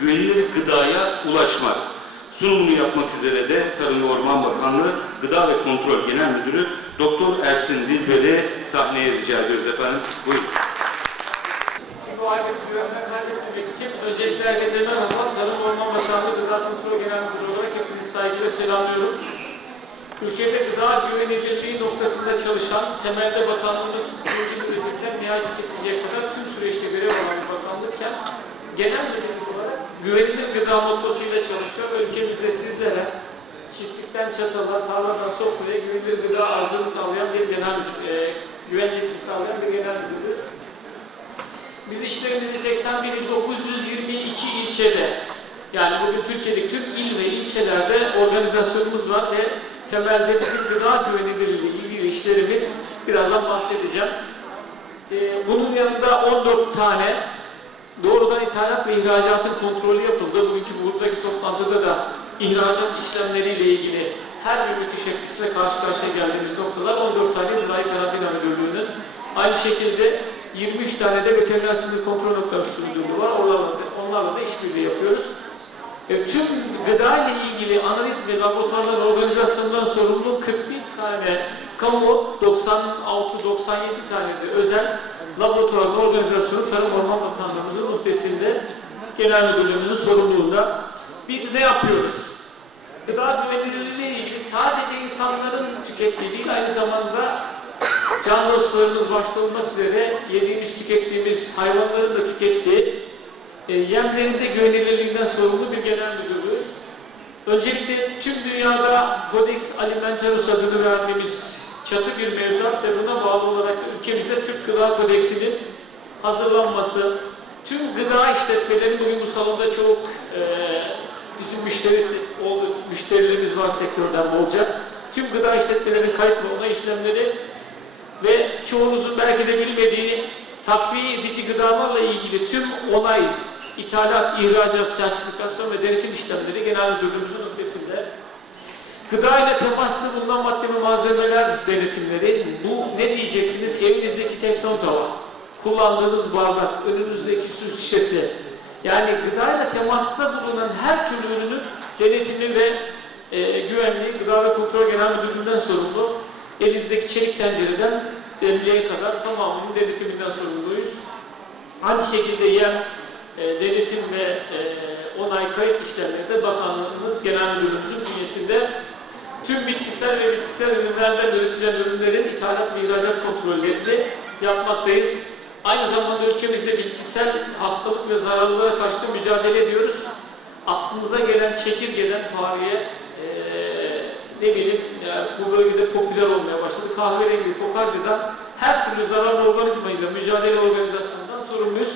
güvenilir gıdaya ulaşmak. Sunumunu yapmak üzere de Tarım ve Orman Bakanlığı Gıda ve Kontrol Genel Müdürü Doktor Ersin Dilber'i sahneye rica ediyoruz efendim. Buyurun. Bu ailesi güvenliğinden kaybetmemek için öncelikle herkese merhaba. Tarım Orman Bakanlığı Gıda Kontrol Genel Müdürü olarak hepinizi saygıyla selamlıyorum. Ülkede gıda güvenilirliği noktasında çalışan, temelde bakanlığımız ürün üretimden nihayet tüketiciye kadar tüm süreçte görev alan bir bakanlıkken genel müdür olarak güvenilir gıda mottosuyla çalışıyor. Ülkemizde sizlere çiftlikten çatala, tarladan sofraya güvenilir gıda arzını sağlayan bir genel e, güvencesini sağlayan bir genel müdürüz. Biz işlerimizi 81 il 922 ilçede yani bugün Türkiye'deki tüm il ve ilçelerde organizasyonumuz var ve temelde bizim gıda güvenilirliği ilgili işlerimiz birazdan bahsedeceğim. Ee, bunun yanında 14 tane doğrudan ithalat ve ihracatın kontrolü yapıldı. Bugünkü buradaki toplantıda da ihracat işlemleriyle ilgili her bir müteşebbisle karşı karşıya geldiğimiz noktalar 14 tane Zirai Karantina Müdürlüğü'nün aynı şekilde 23 tane de veteriner sınır kontrol noktası müdürlüğü var. Onlarla da, onlarla da işbirliği yapıyoruz. E, tüm gıda ile ilgili analiz ve laboratuvarlar organizasyonundan sorumlu 41 tane kamu, 96-97 tane de özel laboratuvar ve organizasyonu Tarım Orman Bakanlığımızın muhtesinde Genel Müdürlüğümüzün sorumluluğunda. Biz ne yapıyoruz? Gıda güvenilirliği ile ilgili sadece insanların tükettiği değil, aynı zamanda can dostlarımız başta olmak üzere yediğimiz, tükettiğimiz, hayvanların da tükettiği e, yemlerin de güvenilirliğinden sorumlu bir genel müdürlüğüz. Öncelikle tüm dünyada Codex Alimentarius adını verdiğimiz çatı bir mevzuat ve buna bağlı olarak ülkemizde Türk Gıda Kodeksinin hazırlanması, tüm gıda işletmeleri bugün bu salonda çok e, bizim müşterisi, oldu, müşterilerimiz var sektörden bolca. Tüm gıda işletmelerinin kayıt onay işlemleri ve çoğunuzun belki de bilmediği takviye edici gıdalarla ilgili tüm onay, ithalat, ihracat, sertifikasyon ve denetim işlemleri Genel Müdürlüğümüzün. Gıda ile temaslı bulunan madde ve malzemeler denetimleri, bu ne diyeceksiniz? Evinizdeki teflon tava, kullandığınız bardak, önünüzdeki su şişesi, yani gıda ile temasta bulunan her türlü ürünün denetimi ve e, güvenliği Gıda ve Kontrol Genel Müdürlüğü'nden sorumlu. Elinizdeki çelik tencereden demliğe kadar tamamının denetiminden sorumluyuz. Aynı şekilde yem, e, denetim ve e, onay kayıt işlemleri de Bakanlığımız Genel Müdürlüğümüzün bünyesinde tüm bitkisel ve bitkisel ürünlerden üretilen ürünlerin ithalat ve ihracat kontrollerini yapmaktayız. Aynı zamanda ülkemizde bitkisel hastalık ve zararlılara karşı mücadele ediyoruz. Aklınıza gelen çekirgeden fareye, eee ne bileyim yani bu bölgede popüler olmaya başladı. Kahverengi kokarcıdan her türlü zararlı organizmayla mücadele organizasyonundan sorumluyuz.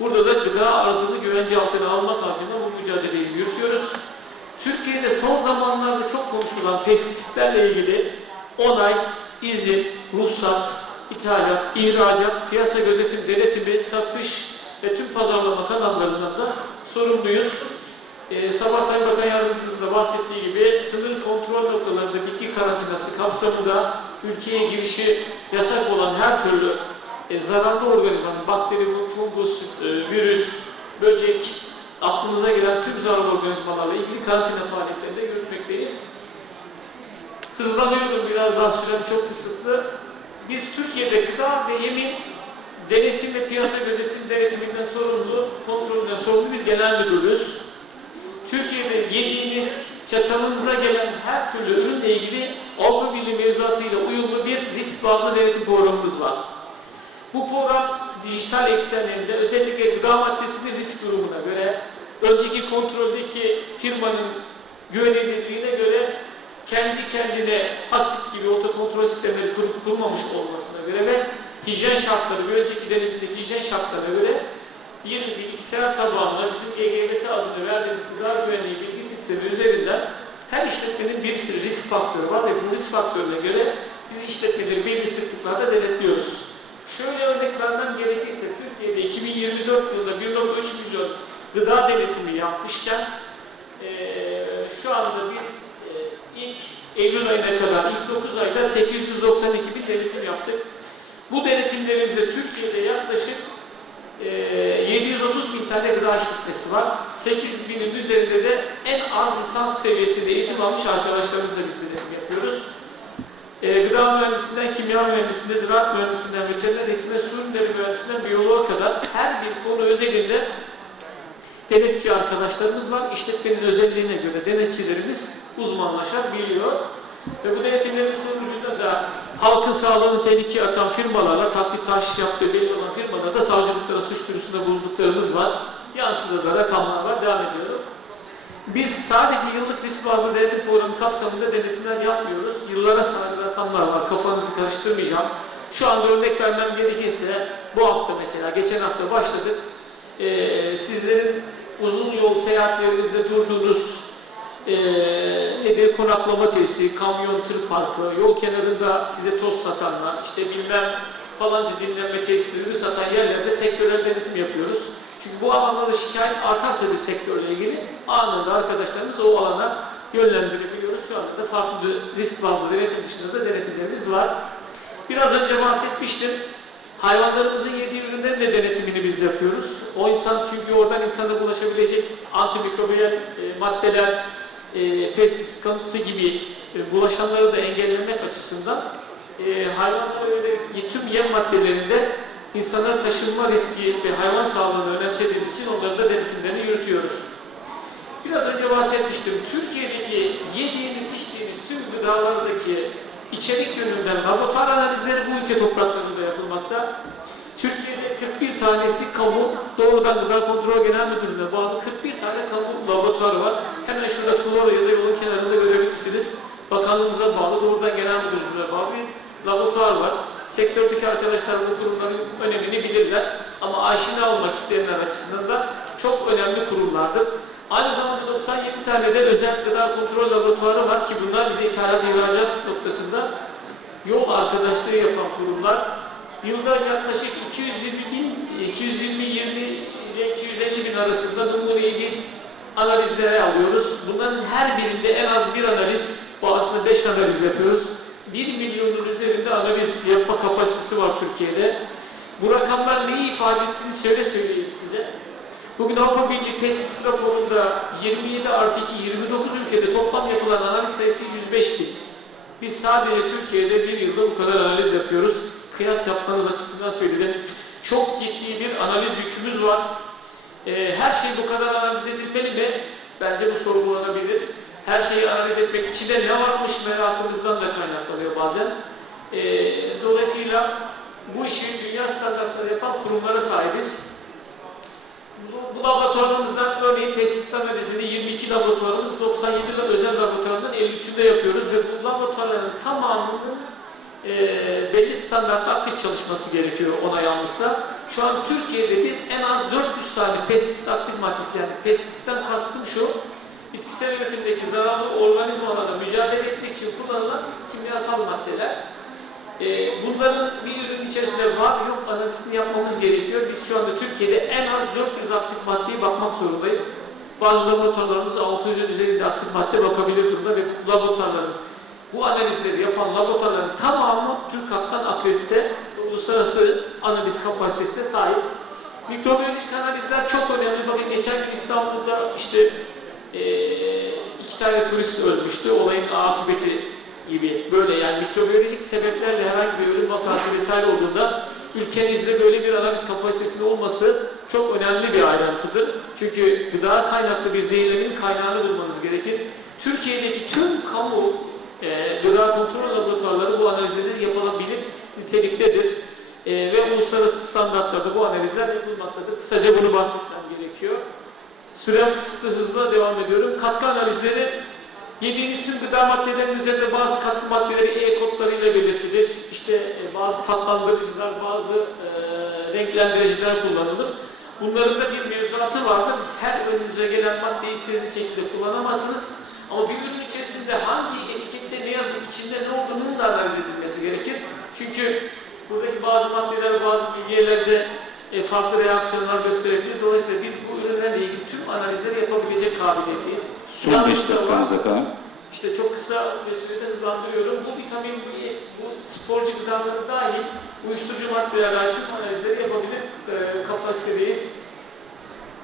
Burada da gıda arzını güvence altına almak amacıyla bu mücadeleyi yürütüyoruz. Türkiye'de son zamanlarda çok konuşulan pestisitlerle ilgili onay, izin, ruhsat, ithalat, ihracat, piyasa gözetim, denetimi, satış ve tüm pazarlama kanallarından da sorumluyuz. Ee, Sabah Sayın Bakan Yardımcımızın da bahsettiği gibi sınır kontrol noktalarında bitki karantinası kapsamında ülkeye girişi yasak olan her türlü e, zararlı organizmanın, bakteri, fungus, e, virüs, böcek, aklınıza gelen tüm zararlı organizmalarla ilgili karantina faaliyetlerinde yürütmekteyiz. Hızlanıyorum biraz daha sürem çok kısıtlı. Biz Türkiye'de gıda ve yemin denetim ve piyasa gözetim denetiminden sorumlu, kontrolünden sorumlu bir genel müdürüz. Türkiye'de yediğimiz çatalınıza gelen her türlü ürünle ilgili Avrupa Birliği mevzuatıyla uyumlu bir risk bazlı denetim programımız var. Bu program dijital ekseninde özellikle gıda maddesinin risk durumuna göre, önceki kontroldeki firmanın güvenilirliğine göre kendi kendine hasip gibi otokontrol sistemleri kurup kurmamış olmasına göre ve hijyen şartları, bir önceki denetimdeki hijyen şartlarına göre bir bilgisayar tabanlı bizim EGMS adını verdiğimiz gıda güvenliği bilgi sistemi üzerinden her işletmenin bir sürü risk faktörü var ve bu risk faktörüne göre biz işletmeleri belli sıklıklarda denetliyoruz. Şöyle örnek vermem gerekirse Türkiye'de 2024 yılında 1.3 milyon gıda denetimi yapmışken eee şu anda biz eee, ilk Eylül ayına kadar ilk 9 ayda 892 bir denetim yaptık. Bu denetimlerimizde Türkiye'de yaklaşık eee, 730 bin tane gıda işletmesi var. 8 binin üzerinde de en az lisans seviyesinde eğitim almış arkadaşlarımızla biz denetim yapıyoruz. E, gıda mühendisinden kimya mühendisine, ziraat mühendisinden, veteriner hekime, su ürünleri mühendisinden biyoloğa kadar her bir konu özelinde denetçi arkadaşlarımız var. İşletmenin özelliğine göre denetçilerimiz uzmanlaşar, biliyor. Ve bu denetimlerin sonucunda da halkın sağlığını tehlikeye atan firmalarla taklit taş yaptığı belli olan firmalarda savcılıklara suç duyurusunda bulunduklarımız var. Yansıda da rakamlar var. Devam ediyorum. Biz sadece yıllık risk bazlı denetim programı kapsamında denetimler yapmıyoruz. Yıllara sahip rakamlar var. Kafanızı karıştırmayacağım. Şu anda örnek vermem gerekirse bu hafta mesela, geçen hafta başladık. Ee, sizlerin uzun yol seyahatlerinizde durduğunuz ee, nedir konaklama tesisi, kamyon, tır parkı, yol kenarında size toz satanlar, işte bilmem falanca dinlenme tesisleri satan yerlerde sektörel denetim yapıyoruz. Çünkü bu alanlarda şikayet artarsa bir sektörle ilgili anında arkadaşlarımız o alana yönlendirebiliyoruz. Şu anda da farklı risk bazlı denetim dışında da denetimlerimiz var. Biraz önce bahsetmiştim. Hayvanlarımızın yediği ürünlerin de denetimini biz yapıyoruz. O insan çünkü oradan insana bulaşabilecek antimikrobiyal e, maddeler, e, pestisit kanıtısı gibi e, bulaşanları da engellemek açısından e, hayvanlara tüm yem maddelerinde insana taşınma riski ve hayvan sağlığını önemsediğimiz için onların da denetimlerini yürütüyoruz. Biraz önce bahsetmiştim. Türkiye'deki yediğiniz, içtiğiniz tüm gıdalardaki içerik yönünden laboratuvar analizleri bu ülke topraklarında yapılmakta. Türkiye'de 41 tanesi kamu doğrudan Gıda Kontrol Genel Müdürlüğü'ne bağlı 41 tane kamu laboratuvarı var. Hemen şurada Flora ya da yolun kenarında görebilirsiniz. Bakanlığımıza bağlı doğrudan Genel Müdürlüğü'ne bağlı bir laboratuvar var. Sektördeki arkadaşlar bu kurumların önemini bilirler. Ama aşina olmak isteyenler açısından da çok önemli kurumlardır. Aynı zamanda 97 tane de özel gıda kontrol laboratuvarı var ki bunlar bize ithalat ihracat noktasında yol arkadaşlığı yapan kurumlar. Yılda yaklaşık 220 bin, 220 20 ile 250 bin arasında numuneyi biz analizlere alıyoruz. Bunların her birinde en az bir analiz, bazısında 5 analiz yapıyoruz. 1 milyonun üzerinde analiz yapma kapasitesi var Türkiye'de. Bu rakamlar neyi ifade ettiğini şöyle söyleyeyim size. Bugün Avrupa Birliği Pestisit raporunda 27 artı 2, 29 ülkede toplam yapılan analiz sayısı 105 bin. Biz sadece Türkiye'de bir yılda bu kadar analiz yapıyoruz. Kıyas yapmanız açısından söyleyeyim. Çok ciddi bir analiz yükümüz var. Ee, her şey bu kadar analiz edilmeli mi? Bence bu sorgulanabilir. Her şeyi analiz etmek içinde ne varmış merakımızdan da kaynaklanıyor bazen. Ee, dolayısıyla bu işi dünya standartları yapan kurumlara sahibiz. Bu, bu laboratuvarımızdan örneğin tesis analizini 22 laboratuvarımız, 97 de özel laboratuvarından 53'ünde yapıyoruz ve bu laboratuvarların tamamının e, belli standartta aktif çalışması gerekiyor onay almışsa. Şu an Türkiye'de biz en az 400 tane pestisit aktif maddesi yani pestisitten kastım şu, bitkisel üretimdeki zararlı organizmalarla mücadele etmek için kullanılan kimyasal maddeler. E, bunların bir ürün içerisinde var yok analizini yapmamız gerekiyor. Biz şu anda Türkiye'de en az 400 aktif maddeye bakmak zorundayız. Bazı laboratuvarlarımız 600'ün üzerinde aktif madde bakabilir durumda ve laboratuvarların bu analizleri yapan laboratuvarların tamamı TÜRKAK'tan akredite uluslararası analiz kapasitesine sahip. Mikrobiyolojik analizler çok önemli. Bakın geçen gün İstanbul'da işte eee iki tane turist ölmüştü. Olayın akıbeti gibi böyle yani mikrobiyolojik sebeplerle herhangi bir ölüm vakası vesaire olduğunda ülkenizde böyle bir analiz kapasitesinin olması çok önemli bir ayrıntıdır. Çünkü gıda kaynaklı bir zehirlemenin kaynağını bulmanız gerekir. Türkiye'deki tüm kamu e, gıda kontrol laboratuvarları bu analizleri yapılabilir niteliktedir. E, ve uluslararası standartlarda bu analizler yapılmaktadır. Kısaca bunu bahsetmem gerekiyor. Sürem kısıtlı hızla devam ediyorum. Katkı analizleri Yediğiniz tüm gıda maddelerinin üzerinde bazı katkı maddeleri E kodlarıyla belirtilir. İşte e, bazı tatlandırıcılar, bazı e, renklendiriciler kullanılır. Bunların da bir mevzuatı vardır. Her önünüze gelen maddeyi istediğiniz şekilde kullanamazsınız. Ama bir ürün içerisinde hangi etikette ne yazıp içinde ne olduğunun da analiz edilmesi gerekir. Çünkü buradaki bazı maddeler, bazı bilgilerde e, farklı reaksiyonlar gösterebilir. Dolayısıyla biz bu ürünlerle ilgili tüm analizleri yapabilecek kabiliyetteyiz. Son 5 Yanlış da var. dakikanız efendim. İşte çok kısa bir sürede hızlandırıyorum. Bu vitamin B, bu sporcu gıdaları dahil uyuşturucu maddelere ait tüm analizleri yapabilir e, kapasitedeyiz.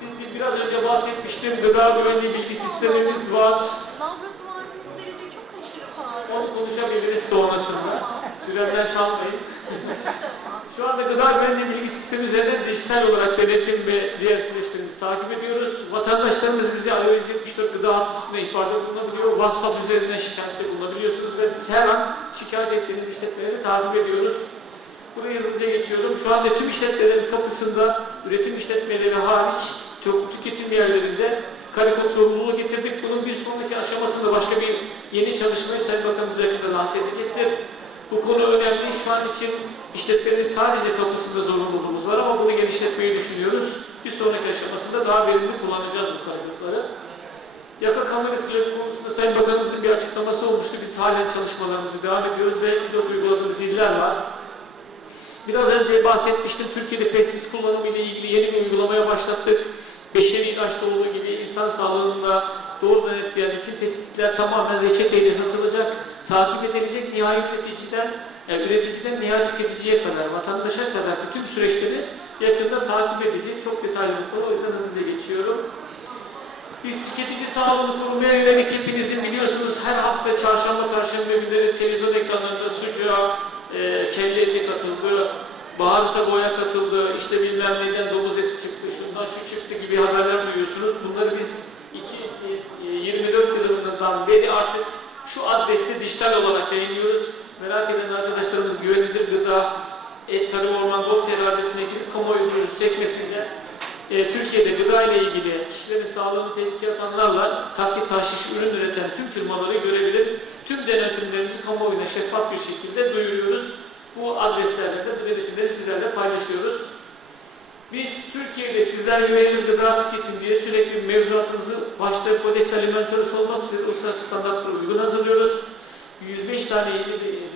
Biz biraz önce bahsetmiştim, gıda güvenliği bilgi sistemimiz var. Laboratuvar çok aşırı pahalı. Onu konuşabiliriz sonrasında. Süremden çalmayın. Şu anda gıda güvenliği bilgi sistemi üzerinden dijital olarak denetim ve diğer süreçlerimizi takip ediyoruz. Vatandaşlarımız bize arayüz 74 gıda hattı üstüne ihbarda bulunabiliyor. WhatsApp üzerinden şikayette bulunabiliyorsunuz ve biz her an şikayet ettiğiniz işletmeleri takip ediyoruz. Burayı hızlıca geçiyorum. Şu anda tüm işletmelerin kapısında üretim işletmeleri hariç tü- tüketim yerlerinde karikot sorumluluğu getirdik. Bunun bir sonraki aşamasında başka bir yeni çalışmayı Sayın Bakanımız yakında lanse edecektir. Bu konu önemli. Şu an için işletmelerin sadece kapısında zorunluluğumuz var ama bunu genişletmeyi düşünüyoruz. Bir sonraki aşamasında daha verimli kullanacağız bu karikotları. Yaka kamerası konusunda Sayın Bakanımızın bir açıklaması olmuştu. Biz halen çalışmalarımızı devam ediyoruz ve pilot uyguladığımız iller var. Biraz önce bahsetmiştim, Türkiye'de pestisit kullanımı ile ilgili yeni bir uygulamaya başlattık. Beşeri ilaçta olduğu gibi insan sağlığına doğrudan etkileyen için pestisitler tamamen reçeteyle satılacak, takip edilecek nihai üreticiden, yani üreticiden nihai tüketiciye kadar, vatandaşa kadar bütün süreçleri yakında takip edeceğiz. Çok detaylı bir konu, o yüzden hızlıca geçiyorum. Biz tüketici sağlığını korumaya yönelik hepinizin biliyorsunuz her hafta çarşamba perşembe günleri televizyon ekranlarında sucuğa, e, kelle eti katıldı, baharat'a boya katıldı, işte bilmem neyden domuz eti çıktı, şundan şu çıktı gibi haberler duyuyorsunuz. Bunları biz iki, e, 24 yılından beri artık şu adreste dijital olarak yayınlıyoruz. Merak eden arkadaşlarımız güvenilir gıda, et, tarım, orman, bol adresine girip kamuoyu duyurusu çekmesiyle e, Türkiye'de gıda ile ilgili kişilerin sağlığını tehlikeye atanlarla taklit taşış ürün üreten tüm firmaları görebilir. Tüm denetimlerimizi kamuoyuna şeffaf bir şekilde duyuruyoruz. Bu adreslerle de denetimleri sizlerle paylaşıyoruz. Biz Türkiye'de sizler güvenilir gıda tüketim diye sürekli mevzuatımızı başta Codex Alimentarius olmak üzere uluslararası standartlara uygun hazırlıyoruz. 105 tane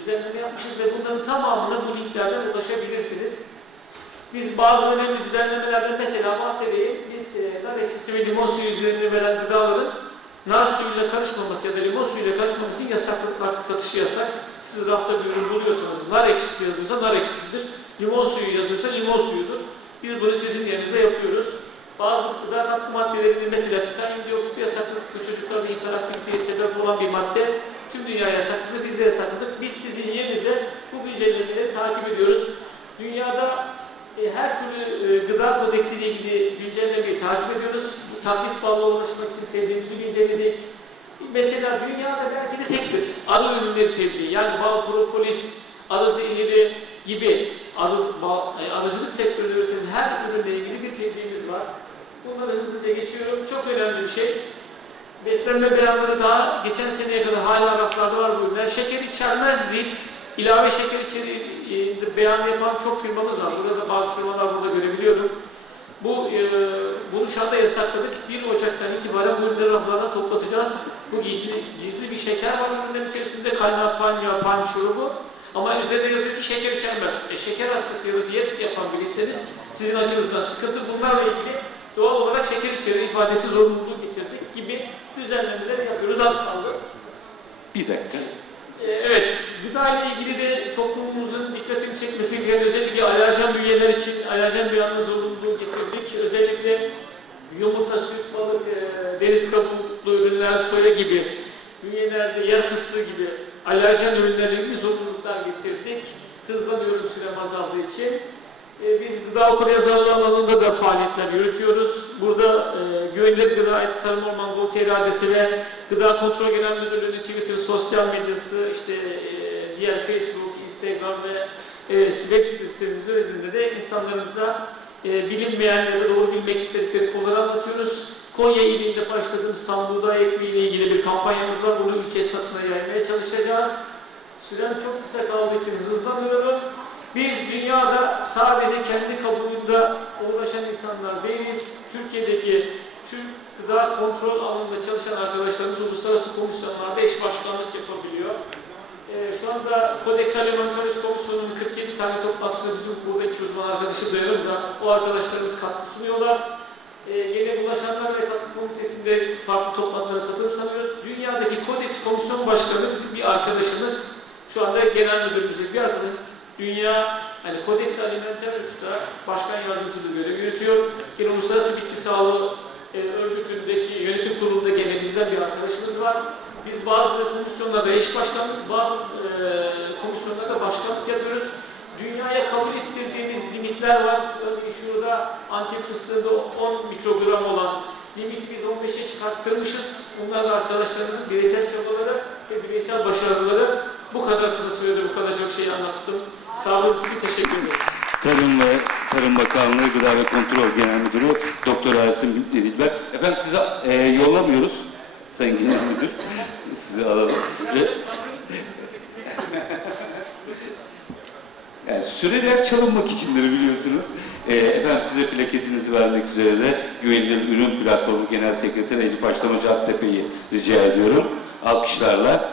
düzenleme yapmışız ve bunların tamamına bu linklerden ulaşabilirsiniz. Biz bazı önemli düzenlemelerden mesela bahsedeyim. Biz e, nar ekşisi ve limon suyu üzerine veren gıdaların nar suyuyla karışmaması ya da limon suyuyla karışmaması yasaklık artık satışı yasak. Siz rafta bir ürün buluyorsanız nar ekşisi yazıyorsa nar ekşisidir. Limon suyu yazıyorsa limon suyudur. Biz bunu sizin yerinize yapıyoruz. Bazı gıda katkı maddelerinin mesela titanyum dioksit yasaklık çocuklarda hiperaktiviteye sebep olan bir madde. Tüm dünya yasakladı, biz de yasakladık. Biz sizin yerinize bu güncellemeleri takip ediyoruz. Dünyada e, her türlü e, gıda kodeksi ile ilgili güncellemeyi takip ediyoruz. Bu taklit bağlı ulaşmak için tebliğimizi güncelledik. Mesela dünyada belki de tektir. Arı ürünleri tebliği. Yani bal, propolis, arı zehiri gibi arı, bal, e, arıcılık sektöründe üretilen her ürünle ilgili bir tebliğimiz var. Bunları hızlıca geçiyorum. Çok önemli bir şey. Beslenme beyanları daha geçen seneye kadar hala raflarda var bu ürünler. Şeker içermez deyip ilave şeker içeriği beyan yapan çok firmamız var. Burada da bazı firmalar burada görebiliyorum. Bu, e, bunu şu anda yasakladık. 1 Ocak'tan itibaren bu ürünleri raflardan toplatacağız. Bu gizli, gizli bir şeker var ürünlerin içerisinde. Kaynağı panyo, pan şurubu. Ama üzerinde yazıyor ki şeker içermez. E, şeker hastası ya da diyet yapan biriyseniz sizin açınızdan sıkıntı. Bunlarla ilgili doğal olarak şeker içeriği ifadesi zorunluluğu getirdik gibi düzenlemeleri yapıyoruz. Az kaldı. Bir dakika. Ee, Evet, gıda ile ilgili de toplumumuzun dikkatini çekmesi gereken özellikle alerjen bünyeler için alerjen beyanı zorunluluğu getirdik. Özellikle yumurta, süt, balık, e, deniz kabuklu ürünler, soya gibi bünyelerde yer fıstığı gibi alerjen ürünlerle ilgili zorunluluklar getirdik. Hızlanıyorum sürem azaldığı için. E, biz gıda okuryazarlığı alanında da faaliyetler yürütüyoruz. Burada e, güvenilir gıda, tarım, orman, bol adresi ve Gıda Kontrol Genel Müdürlüğü'nün Twitter, sosyal medyası, işte e, diğer Facebook, Instagram ve e, web sitemiz üzerinde de insanlarımıza e, bilinmeyen ya da doğru bilmek istedikleri konuları anlatıyoruz. Konya ilinde başladığımız tam buğday ile ilgili bir kampanyamız var. Bunu ülke satına yaymaya çalışacağız. Sürem çok kısa kaldığı için hızlanıyorum. Biz dünyada sadece kendi kabuğunda uğraşan insanlar değiliz. Türkiye'deki tüm gıda kontrol alanında çalışan arkadaşlarımız uluslararası komisyonlarda eş başkanlık yapabiliyor. Ee, şu anda Codex Alimentarius Komisyonu'nun 47 tane toplantısında bizim buradaki uzman arkadaşı da o arkadaşlarımız katkı sunuyorlar. Ee, yine Bulaşanlar ve Katkı Komitesi'nde farklı toplantılara katılım sanıyoruz. Dünyadaki Codex Komisyon Başkanı bizim bir arkadaşımız. Şu anda genel müdürümüzün bir arkadaş. Dünya, hani Codex Alimentarius'ta başkan yardımcılığı görevi yürütüyor. Yine Uluslararası Bitki Sağlığı e, Örgütü'ndeki yönetim kurulunda gene bizden bir arkadaşımız var. Biz bazı komisyonlarda eş başkanlık, bazı e, komisyonlarda başkanlık yapıyoruz. Dünyaya kabul ettirdiğimiz limitler var. Örneğin şurada antep fıstığında 10 mikrogram olan limiti biz 15'e çıkarttırmışız. Bunlar da arkadaşlarımızın bireysel çabaları ve bireysel başarıları. Bu kadar kısa sürede bu kadar çok şey anlattım. Sağlığınız için teşekkür ederim. Tarım ve Tarım Bakanlığı Gıda ve Kontrol Genel Müdürü Doktor Ersin Dilber. Efendim size e, yollamıyoruz Sayın Genel Müdür. Sizi alalım. Ve, yani süreler çalınmak içindir biliyorsunuz. E, efendim size plaketinizi vermek üzere de Güvenilir Ürün Platformu Genel Sekreteri Elif Başlamacı Aktepe'yi rica ediyorum. Alkışlarla.